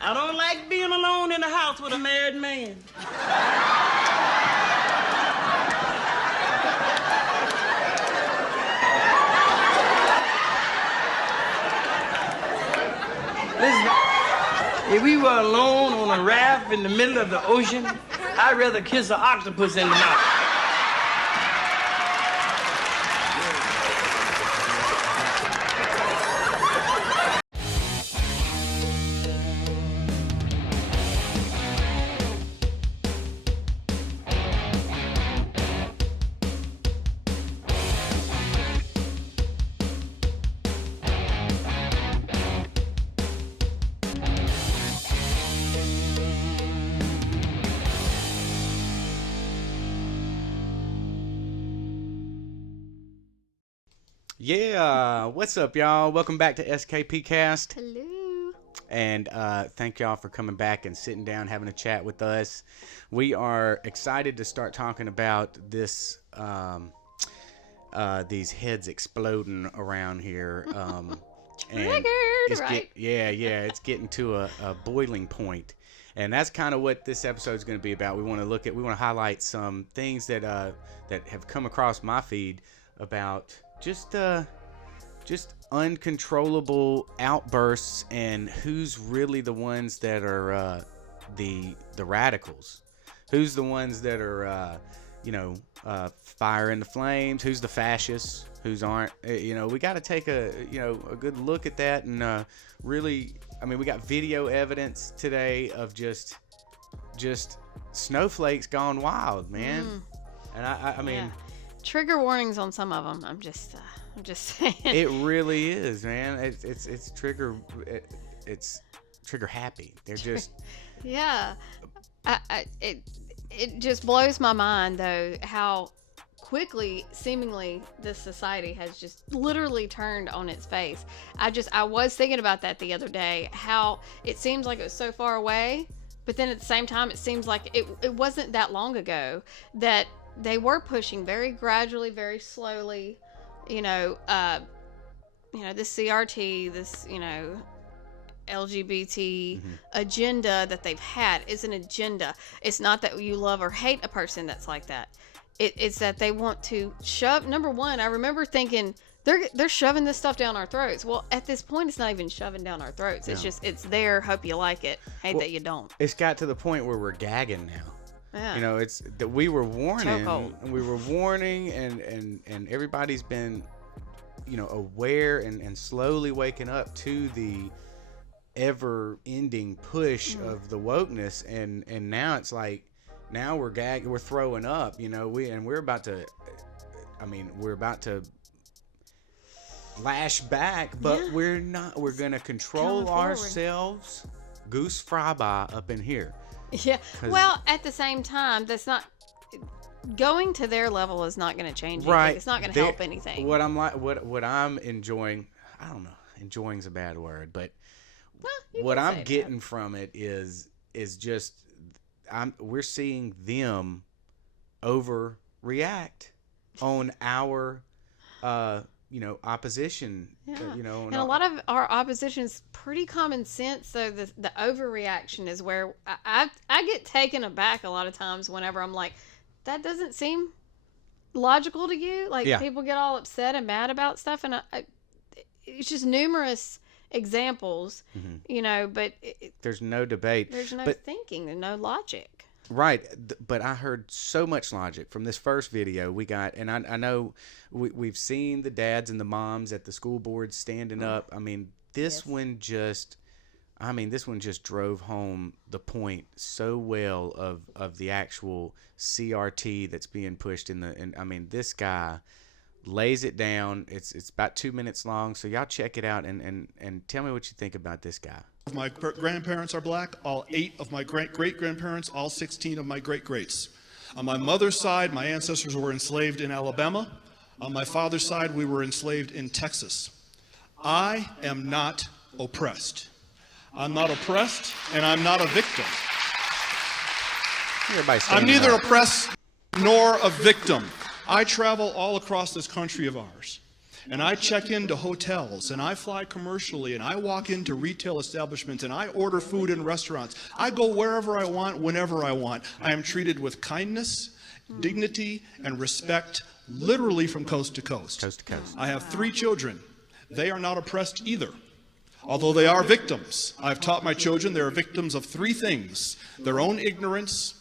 I don't like being alone in the house with a married man. Listen, if we were alone on a raft in the middle of the ocean, I'd rather kiss an octopus in the mouth. Yeah, what's up, y'all? Welcome back to SKP Cast. Hello. And thank y'all for coming back and sitting down, having a chat with us. We are excited to start talking about this, these heads exploding around here. Triggered, right? It's getting to a boiling point. And that's kind of what this episode is going to be about. We want to highlight some things that have come across my feed about just uncontrollable outbursts and who's really the ones that are the radicals, who's the ones that are fire in the flames, who's the fascists, who's aren't. We got to take a good look at that and really. I mean, we got video evidence today of just snowflakes gone wild, man. And I mean. Yeah. Trigger warnings on some of them. I'm just saying. It really is, man. It's trigger happy. They're just. Yeah. It just blows my mind though how quickly seemingly this society has just literally turned on its face. I was thinking about that the other day, how it seems like it was so far away, but then at the same time it seems like it wasn't that long ago that they were pushing very gradually, very slowly, this CRT, this, LGBT agenda that they've had is an agenda. It's not that you love or hate a person that's like that. It's that they want to shove. Number one, I remember thinking they're shoving this stuff down our throats. Well, at this point, it's not even shoving down our throats. It's just, it's there. Hope you like it. Hate that you don't. It's got to the point where we're gagging now. Yeah. It's that we were warning, Chokehold. and everybody's been, aware and slowly waking up to the ever-ending push of the wokeness, and now it's like, now we're gagging, we're throwing up, we're about to lash back, but we're not. We're gonna control ourselves, goose fryby up in here. Yeah. Well, at the same time, that's not going to their level is not going to change anything. Right. It's not going to help anything. What I'm enjoying, I don't know, enjoying's a bad word, but what I'm getting from it is just we're seeing them overreact on our opposition. And a lot of our opposition is pretty common sense. So the overreaction is where I get taken aback a lot of times whenever I'm like, that doesn't seem logical to you. Like people get all upset and mad about stuff, and it's just numerous examples, but there's no debate. There's no thinking. There's no logic. Right, but I heard so much logic from this first video we got, and I know we've seen the dads and the moms at the school board standing up. I mean, this one just drove home the point so well of the actual CRT that's being pushed this guy lays it down. It's about 2 minutes long, so y'all check it out and tell me what you think about this guy. My grandparents are black, all 8 of my great-great-grandparents, all 16 of my great-greats. On my mother's side, my ancestors were enslaved in Alabama. On my father's side, we were enslaved in Texas. I am not oppressed. I'm not oppressed, and I'm not a victim. I'm neither oppressed nor a victim. I travel all across this country of ours, and I check into hotels, and I fly commercially, and I walk into retail establishments, and I order food in restaurants. I go wherever I want, whenever I want. I am treated with kindness, dignity, and respect, literally from coast to coast. Coast to coast. I have 3 children. They are not oppressed either, although they are victims. I've taught my children they are victims of 3 things: their own ignorance,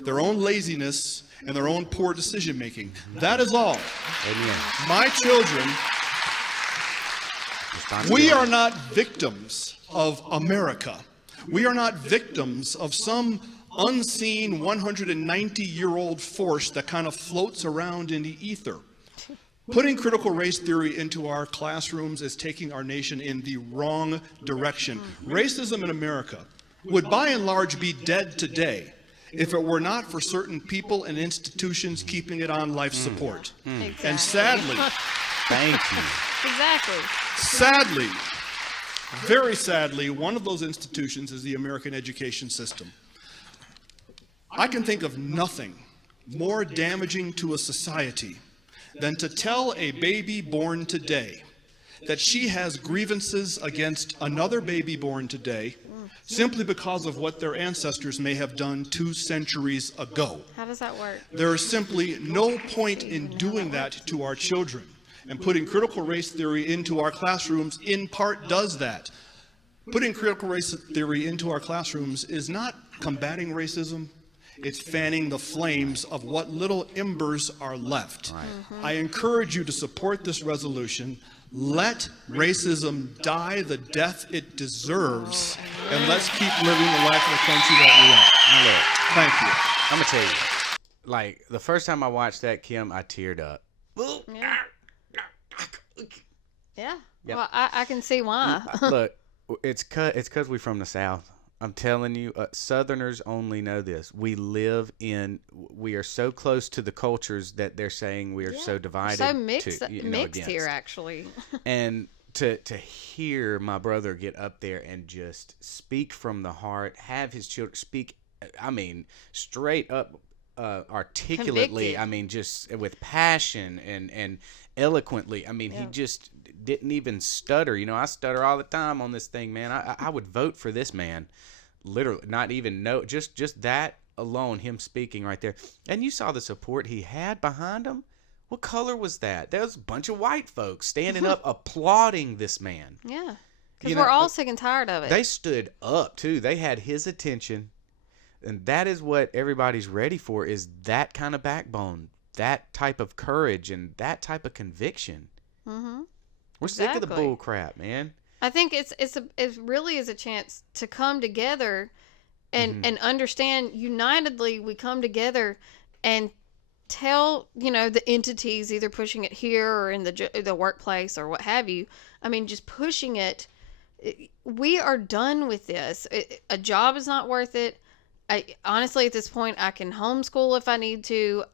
their own laziness, and their own poor decision making. That is all. Amen. My children, we are not victims of America. We are not victims of some unseen 190-year-old force that kind of floats around in the ether. Putting critical race theory into our classrooms is taking our nation in the wrong direction. Racism in America would by and large be dead today if it were not for certain people and institutions keeping it on life support. Exactly. And sadly, Thank you. Exactly. sadly, very sadly, one of those institutions is the American education system. I can think of nothing more damaging to a society than to tell a baby born today that she has grievances against another baby born today simply because of what their ancestors may have done 2 centuries ago. How does that work? There is simply no point in doing that to our children. And putting critical race theory into our classrooms in part does that. Putting critical race theory into our classrooms is not combating racism. It's fanning the flames of what little embers are left. I encourage you to support this resolution. Let racism die the death it deserves, and let's keep living the life of the country that we are. Look, Thank you. I'm gonna tell you, like the first time I watched that, Kim, I teared up. Yeah. Yeah. Yep. Well, I can see why. Look, it's cause we from the South. I'm telling you, Southerners only know this. We are so close to the cultures that they're saying we are so divided. So mixed, against. here, actually. And to hear my brother get up there and just speak from the heart, have his children speak, I mean, straight up, articulately, Convicted. I mean, just with passion and eloquently. I mean, he just didn't even stutter. You know, I stutter all the time on this thing, man. I would vote for this man. Literally, not even know, just that alone, him speaking right there. And you saw the support he had behind him. What color was that? There was a bunch of white folks standing up applauding this man. Yeah. Because You we're know, all sick and tired of it. They stood up too. They had his attention. And that is what everybody's ready for, is that kind of backbone, that type of courage, and that type of conviction. Mm-hmm. We're sick of the Exactly. bull crap, man. I think it really is a chance to come together and understand unitedly. We come together and tell, the entities either pushing it here or in the workplace or what have you. I mean, just pushing it. We are done with this. A job is not worth it. Honestly, at this point, I can homeschool if I need to.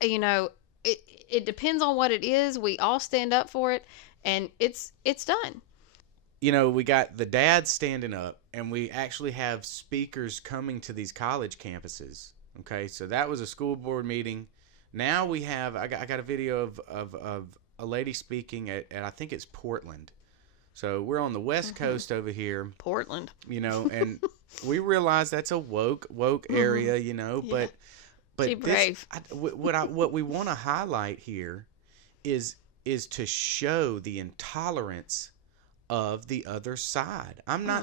It depends on what it is. We all stand up for it, and it's done. We got the dads standing up, and we actually have speakers coming to these college campuses. Okay, so that was a school board meeting. Now we have, I got a video of a lady speaking at I think it's Portland. So we're on the West Coast over here. Portland. And we realize that's a woke area, but Be brave. what we want to highlight here is to show the intolerance of the other side.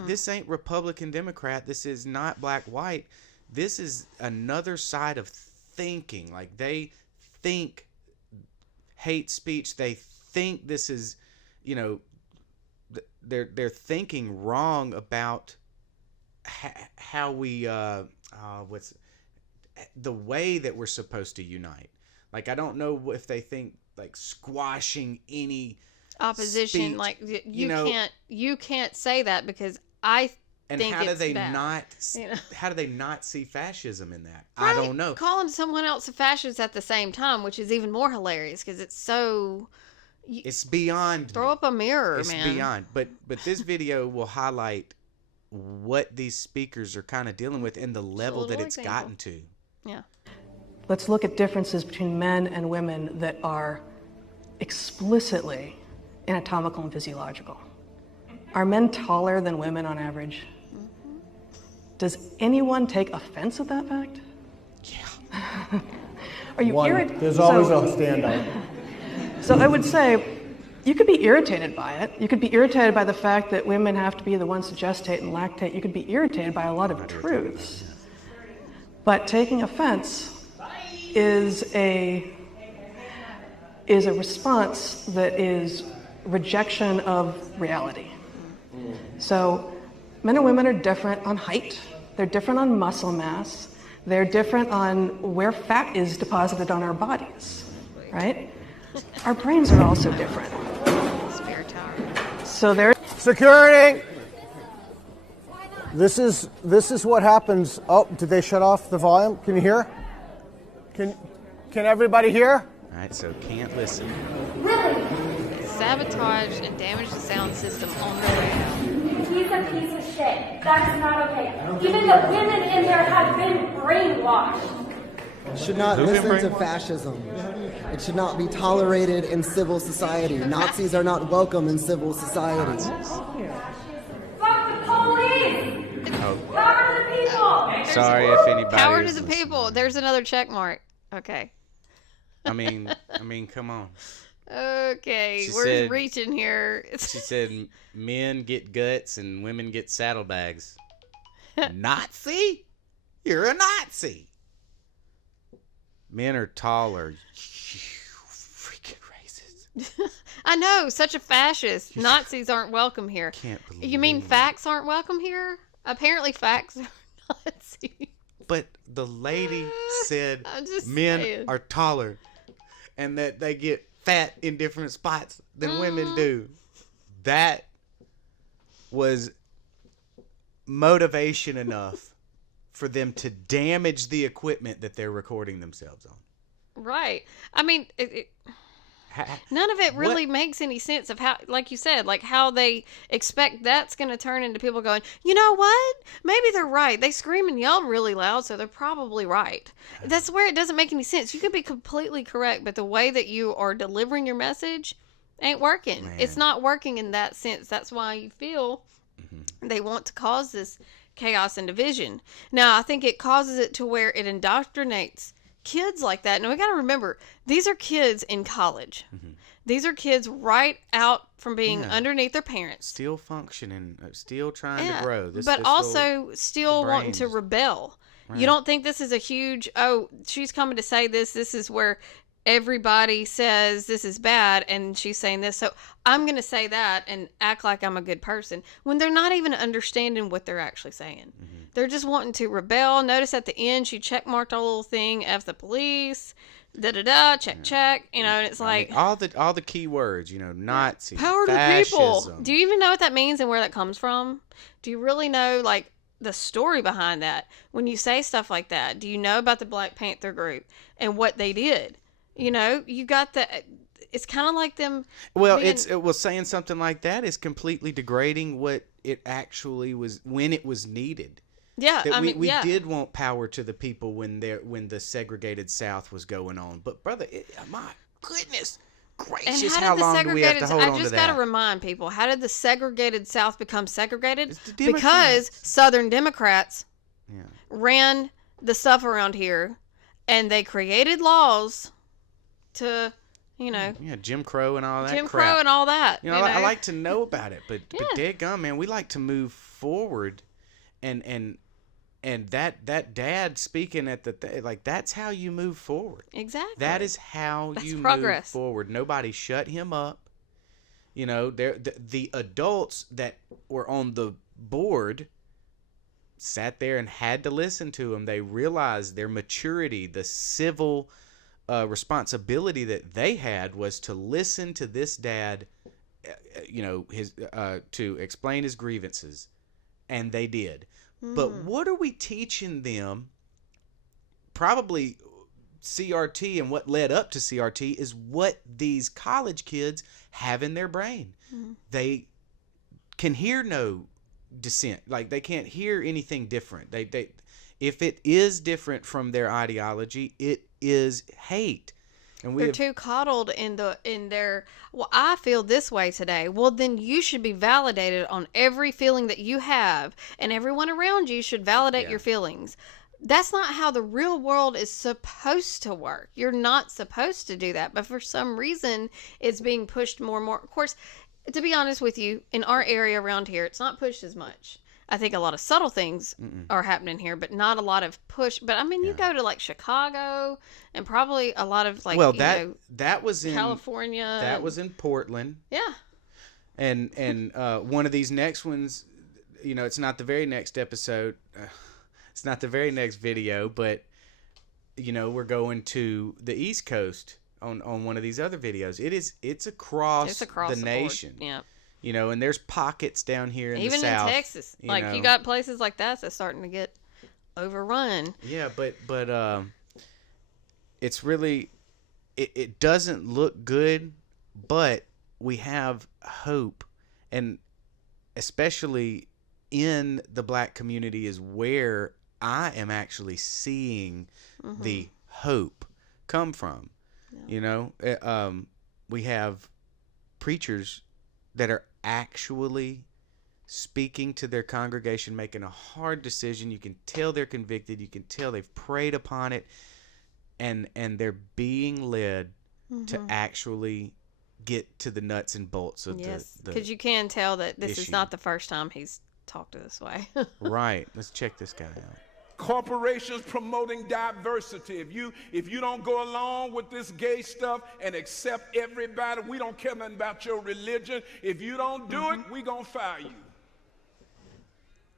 This ain't Republican Democrat. This is not black white. This is another side of thinking. Like, they think hate speech. They think this is, they're thinking wrong about how we the way that we're supposed to unite. Like, I don't know if they think like squashing any Opposition, speech, like you can't say that because I and think how do it's they bad. how do they not see fascism in that? Right. I don't know. Calling someone else a fascist at the same time, which is even more hilarious because it's so. It's beyond. Throw up a mirror, it's man. beyond. But this video will highlight what these speakers are kind of dealing with and the level that it's example. gotten to. Yeah. Let's look at differences between men and women that are explicitly anatomical and physiological. Are men taller than women on average? Does anyone take offense at that fact? Yeah. Are you irritated? There's always a standout. So I would say you could be irritated by it. You could be irritated by the fact that women have to be the ones to gestate and lactate. You could be irritated by a lot of truths. But taking offense is a response that is rejection of reality. So men and women are different on height. They're different on muscle mass. They're different on where fat is deposited on our bodies, right? Our brains are also different. Spare tire. So there. Security! This is what happens. Oh, did they shut off the volume? Can you hear? Can everybody hear? All right, so can't listen. Sabotage and damage the sound system on the way out. He's a piece of shit. That is not okay. Even the women in there have been brainwashed. Should not listen to fascism. It should not be tolerated in civil society. Nazis are not welcome in civil society. Fuck the police! Power to the people! Sorry if anybody. Power to is the listening. people. There's another check mark. Okay. I mean, come on. Okay, She we're said- reaching here. She said men get guts and women get saddlebags. Nazi? You're a Nazi. Men are taller. You freaking racist. I know, such a fascist. Nazis aren't welcome here. Can't believe You mean it. facts aren't welcome here? Apparently facts are Nazis. But the lady said I'm just men saying. are taller and that they get fat in different spots than women do. That was motivation enough for them to damage the equipment that they're recording themselves on. Right. I mean, none of it really makes any sense of how, like you said, like how they expect that's going to turn into people going, you know what? Maybe they're right. They scream and yell really loud, so they're probably right. That's where it doesn't make any sense. You can be completely correct, but the way that you are delivering your message ain't working. Man. It's not working in that sense. That's why you feel they want to cause this chaos and division. Now, I think it causes it to where it indoctrinates kids like that. And we got to remember, these are kids in college. These are kids right out from being underneath their parents. Still functioning, still trying Yeah, to grow. but also still wanting to brains. rebel. Right. You don't think this is a huge, oh, she's coming to say this. This is where everybody says this is bad and she's saying this. So I'm going to say that and act like I'm a good person when they're not even understanding what they're actually saying. They're just wanting to rebel. Notice at the end, she check marked a little thing, F the police, check, you know, and it's like all the key words, you know, Nazi, power to the fascism. people. Do you even know what that means and where that comes from? Do you really know like the story behind that? When you say stuff like that, do you know about the Black Panther group and what they did? You know, you got the. It's kind of like them. Well, being, saying something like that is completely degrading what it actually was when it was needed. Yeah, That I mean, we yeah. did want power to the people when the segregated South was going on. But brother, my goodness And gracious, how how did the long do we have to segregated? hold I on to just that? got to remind people: how did the segregated South become segregated? It's the Because Democrats. Southern Democrats Yeah. ran the stuff around here, and they created laws to, you know, Yeah, Jim Crow and all that Jim crap. Crow and all that. You know, I like to know about it, but Yeah. dadgum, man, we like to move forward, and that dad speaking at like that's how you move forward. Exactly. That is how That's you progress. move forward. Nobody shut him up. You know, the adults that were on the board sat there and had to listen to him. They realized their maturity, the civil responsibility that they had was to listen to this dad, you know, his to explain his grievances, and they did. But what are we teaching them? Probably CRT and what led up to CRT is what these college kids have in their brain. They can hear no dissent. Like they can't hear anything different. They if it is different from their ideology, it is hate. And they're too coddled in their, well, I feel this way today. Well, then you should be validated on every feeling that you have, and everyone around you should validate your feelings. That's not how the real world is supposed to work. You're not supposed to do that. But for some reason, it's being pushed more and more. Of course, to be honest with you, in our area around here, it's not pushed as much. I think a lot of subtle things are happening here, but not a lot of push. But I mean, you go to like Chicago and probably a lot of like, that was in California. That was in Portland. Yeah. And one of these next ones, it's not the very next episode. It's not the very next video, but we're going to the East Coast on one of these other videos. It's across the nation. Yeah. And there's pockets down here in even the South. Even in Texas. You got places like that that's starting to get overrun. Yeah, but it's really, it doesn't look good, but we have hope. And especially in the Black community is where I am actually seeing the hope come from. Yeah. We have preachers that are actually speaking to their congregation, making a hard decision. You can tell they're convicted. You can tell they've prayed upon it, and they're being led to actually get to the nuts and bolts of the because you can tell that this is not the first time he's talked this way. Right. Let's check this guy out. Corporations promoting diversity. If you don't go along with this gay stuff and accept everybody, we don't care nothing about your religion. If you don't do it, we gonna fire you.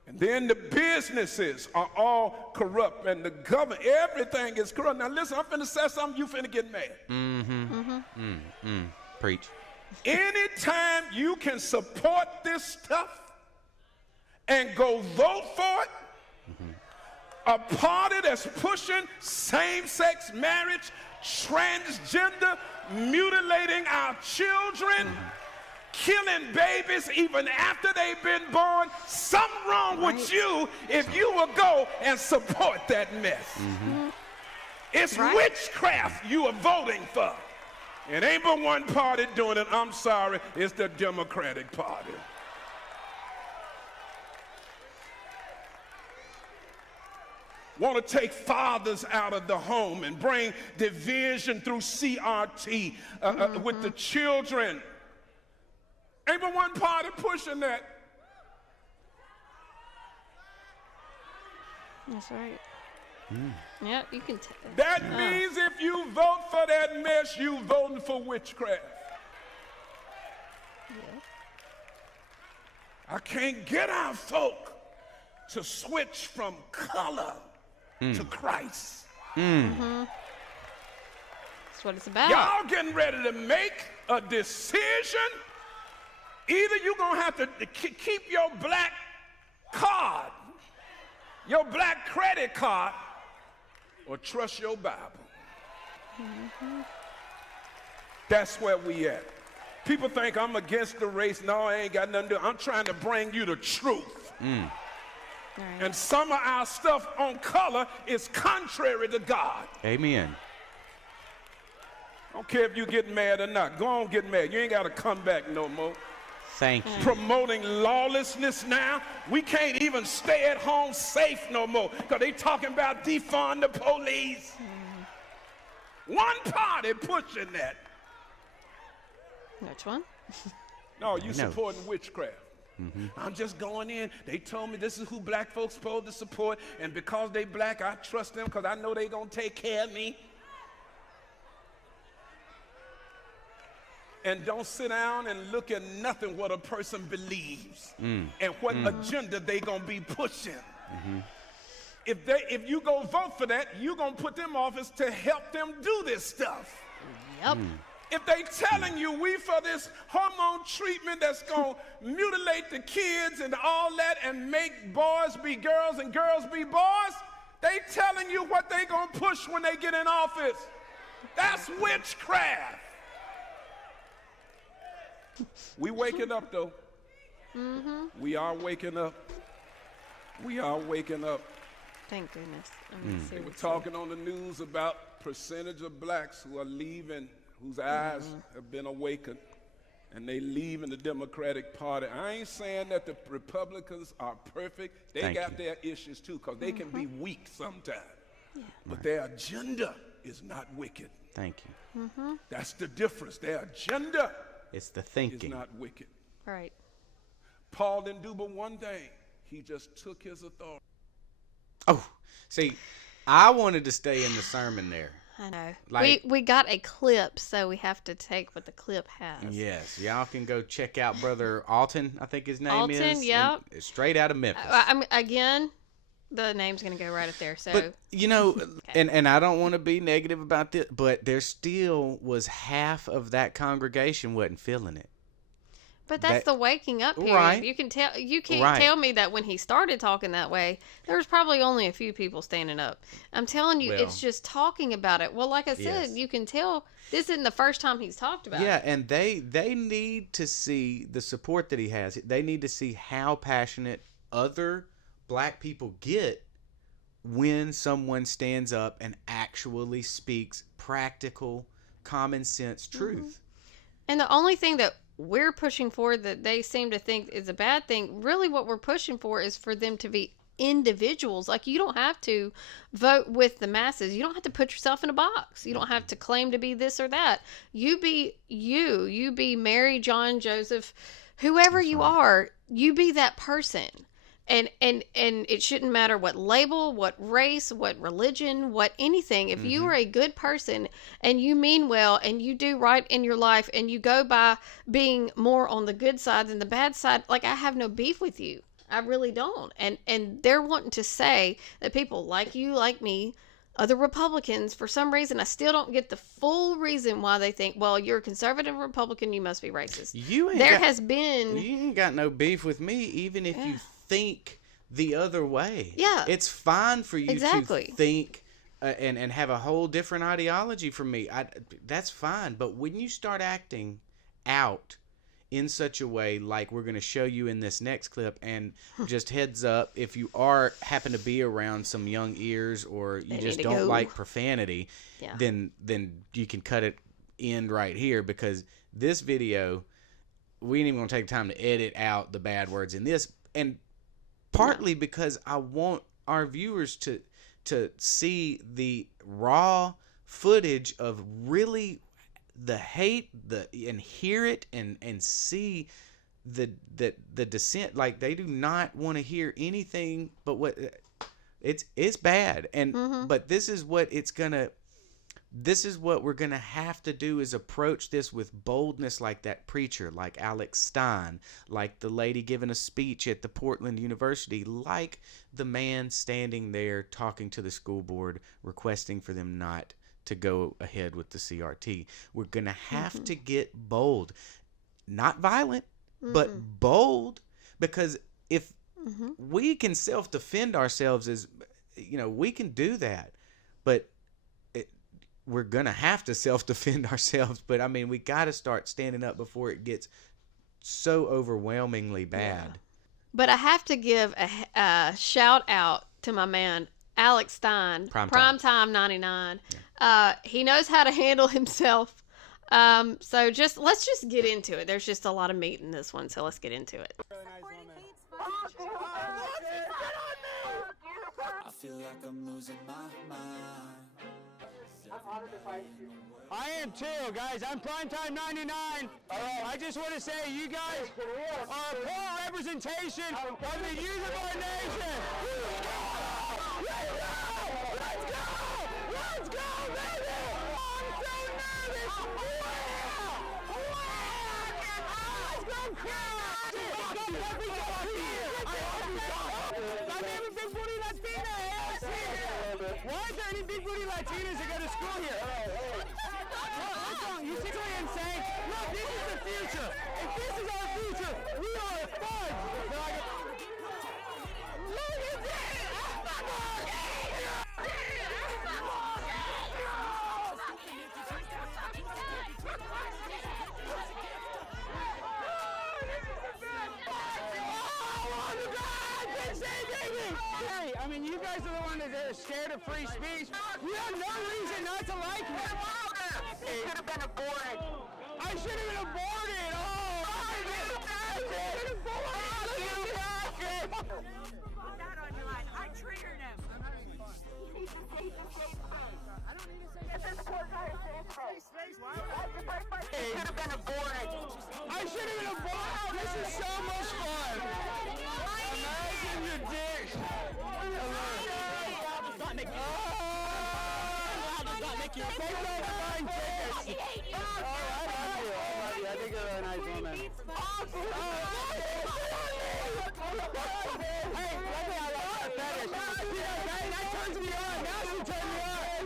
And then the businesses are all corrupt, and the government, everything is corrupt. Now listen, I'm finna say something, you finna get mad. Preach. Anytime you can support this stuff and go vote for it, a party that's pushing same-sex marriage, transgender, mutilating our children, killing babies even after they've been born, something wrong with you if you will go and support that mess. It's witchcraft you are voting for. It ain't but one party doing it. I'm sorry, it's the Democratic Party. Want to take fathers out of the home and bring division through CRT with the children. Ain't but one party pushing that. That's right. Yeah, you can tell. That means if you vote for that mess, you voting for witchcraft. Yeah. I can't get our folk to switch from color to Christ. That's what it's about. Y'all getting ready to make a decision. Either you're going to have to keep your black card, your black credit card, or trust your Bible. That's where we at. People think I'm against the race. No, I ain't got nothing to do. I'm trying to bring you the truth. And some of our stuff on color is contrary to God. Amen. I don't care if you get mad or not. Go on, get mad. You ain't got to come back no more. Thank you. Promoting lawlessness now. We can't even stay at home safe no more because they talking about defund the police. One party pushing that. Which one? No, you supporting witchcraft. I'm just going in. They told me this is who black folks supposed to support, and because they black, I trust them because I know they gonna take care of me. And don't sit down and look at nothing what a person believes and what agenda they gonna be pushing. If you go vote for that, you gonna put them office to help them do this stuff. Yep. If they telling you we for this hormone treatment that's gonna mutilate the kids and all that and make boys be girls and girls be boys, they telling you what they gonna push when they get in office. That's witchcraft. We waking up though. We are waking up. We are waking up. Thank goodness. They were talking on the news about percentage of blacks who are leaving, whose eyes have been awakened, and they leaving the Democratic Party. I ain't saying that the Republicans are perfect. They got their issues too, because they can be weak sometimes. But their agenda is not wicked. Thank you. That's the difference. Their agenda It's the thinking. is not wicked. Right. Paul didn't do but one thing. He just took his authority. Oh, see, I wanted to stay in the sermon there. I know. Like- we got a clip, so we have to take what the clip has. Yes, y'all can go check out Brother Alton, I think his name Alton, is. yep. and straight out of Memphis. Again, the name's going to go right up there. So, But, you know, and I don't want to be negative about this, but there still was half of that congregation wasn't feeling it. but that's the waking up period. Right. You can tell. You can't Right. tell me that when he started talking that way, there was probably only a few people standing up. I'm telling you, Well- it's just talking about it. Well, like I said, Yes. you can tell this isn't the first time he's talked about Yeah, it. and they need to see the support that he has. They need to see how passionate other black people get when someone stands up and actually speaks practical, common sense truth. And the only thing that we're pushing for that they seem to think is a bad thing, really what we're pushing for is for them to be individuals. Like, you don't have to vote with the masses. You don't have to put yourself in a box. You don't have to claim to be this or that. You be you. You be Mary, John, Joseph, whoever you are, you be that person. And it shouldn't matter what label, what race, what religion, what anything. If you are a good person and you mean well and you do right in your life and you go by being more on the good side than the bad side, like, I have no beef with you. I really don't. And they're wanting to say that people like you, like me, other Republicans, for some reason, I still don't get the full reason why they think, well, you're a conservative Republican, you must be racist. You ain't There got, has been... You ain't got no beef with me, even if you think the other way. Yeah. It's fine for you Exactly. to think and have a whole different ideology from me. That's fine. But when you start acting out in such a way like we're going to show you in this next clip, and just heads up, if you happen to be around some young ears or you just don't like profanity, then you can cut it in right here, because this video, we ain't even going to take time to edit out the bad words in this. And partly because I want our viewers to see the raw footage of really the hate, and hear it and see the dissent. Like, they do not want to hear anything but what it's bad. And but this is what we're gonna have to do, is approach this with boldness, like that preacher, like Alex Stein, like the lady giving a speech at the Portland University, like the man standing there talking to the school board requesting for them not to go ahead with the CRT. We're gonna have to get bold, not violent, but bold, because if we can self-defend ourselves, as you know, we can do that, but we're going to have to self-defend ourselves. But, I mean, we got to start standing up before it gets so overwhelmingly bad. Yeah. But I have to give a shout out to my man, Alex Stein, Primetime 99. Yeah. He knows how to handle himself. So let's just get into it. There's just a lot of meat in this one, so let's get into it. I feel like I'm losing my mind. I am too, guys. I'm Primetime 99. I just want to say you guys are a poor representation of the youth of our nation. Let's go! Let's go! Let's go, baby! I'm so nervous! Let's go crazy! I've never been booty Latina. Why is there any big booty Latinas that go to school here? What's wrong? You seriously insane? Look, this is the future. If this is our future, we are a fudge. Look at this! didn't say anything. Hey, I mean, you guys are the ones that are scared of free speech. You have no reason not to like me. He should have been aborted. I should have been aborted. Oh, Not on your line. I triggered him. I don't need to say this. Poor guy is safe. Why would he should have been aborted? I should have been aborted. This is so much fun. Imagine your dick. I think you're a nice woman. Hey, one thing I love about fetish. That turns me on. Now she turned me on.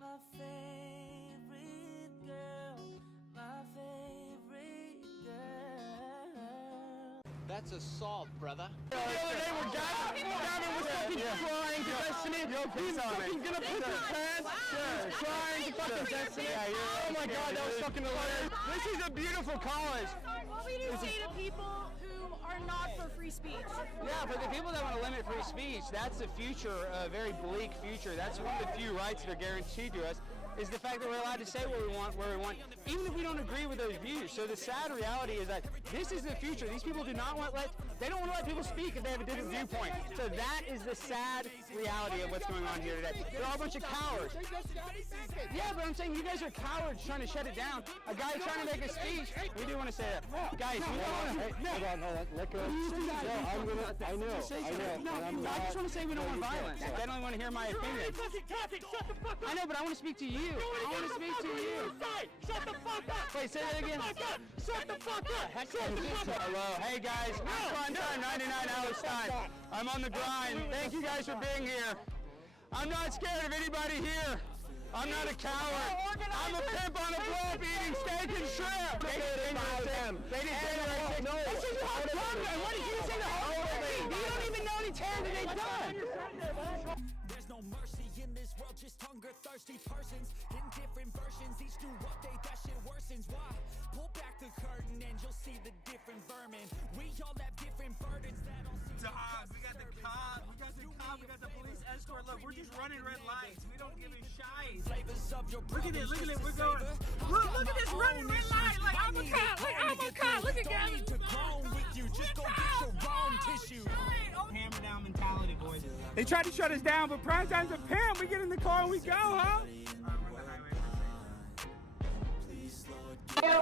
My favorite girl, my favorite girl. That's assault, brother. The other day, Gavin was fucking trying to Destiny. He's fucking gonna put his pants. Trying to fucking Destiny. Oh my god, that was fucking hilarious. This is a beautiful college. What would you say to people who are not for free speech? Yeah, for the people that want to limit free speech, that's the future, a very bleak future. That's one of the few rights that are guaranteed to us, is the fact that we're allowed to say what we want, where we want, even if we don't agree with those views. So the sad reality is that this is the future. These people do not want they don't want to let people speak if they have a different viewpoint. So that is the sad reality of what's going on here today. They're all a bunch of cowards. Yeah, but I'm saying you guys are cowards trying to shut it down. A guy trying to make a speech. We do want to say that. Guys, we don't want to. Hold on, let go. I know. I just want to say we don't want violence. They don't want to hear my opinion. I know, but I want to speak to you. I want to speak to you. Shut the fuck up. Wait, say that again. Shut the fuck up. Hello. Hey, guys. Fun time, 99 hours time. I'm on the grind. Thank you guys for being here. I'm not scared of anybody here. I'm not a coward. I'm a pimp on a blow-up eating steak and shrimp. They didn't say that. No. What did you say the whole thing? You don't even know any terror that they've done. There's no mercy in this world, just hunger-thirsty persons in different versions. Each new update, that shit worsens. Why? Pull back the curtain and you'll see the different vermin. We all have different burdens that don't seem. Dog, we got the cop, we got the police escort. Look, we're just running red lights. We don't give a shite. Look at it, we're going. Look at this running red light. Like, I'm a cop, look at Gavin. Just go get your own tissue. Hammer down mentality, boys. They tried to shut us down, but prime time's a pimp. We get in the car and we go, huh? I'm